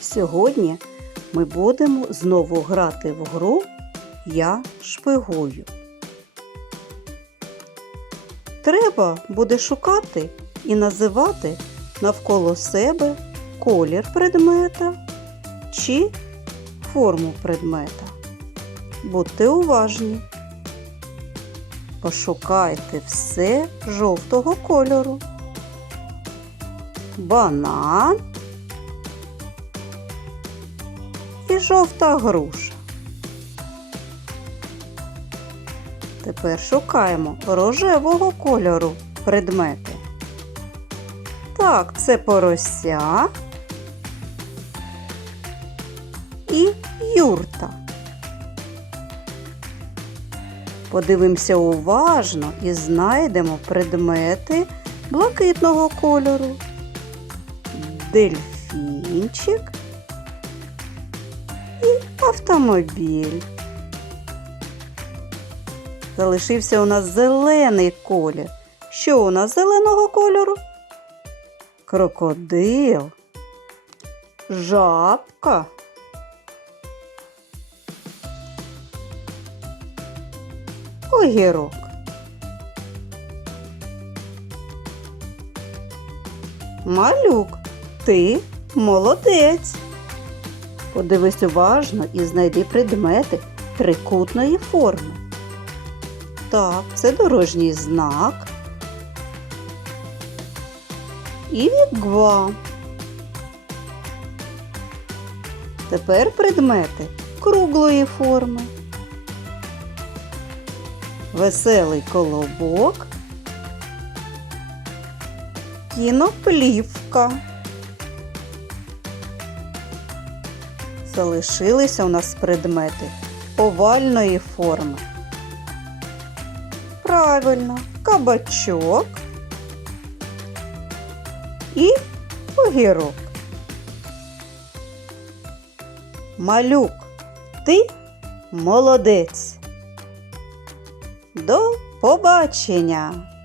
Сьогодні ми будемо знову грати в гру Я шпигую. Треба буде шукати і називати навколо себе колір предмета чи форму предмета. Будьте уважні. Пошукайте все жовтого кольору. Банан і жовта груша. Тепер шукаємо рожевого кольору предмети. Так, це порося і юрта. Подивимося уважно і знайдемо предмети блакитного кольору. Дельфінчик і автомобіль. Залишився у нас зелений колір. Що у нас зеленого кольору? Крокодил, жабка. Огірок. Малюк, ти молодець. Подивись уважно і знайди предмети трикутної форми. Так, це дорожній знак. І вігва. Тепер предмети круглої форми. Веселий колобок. Кіноплівка. Залишилися у нас предмети овальної форми. Правильно, кабачок і огірок. Малюк, ти молодець. До побачення!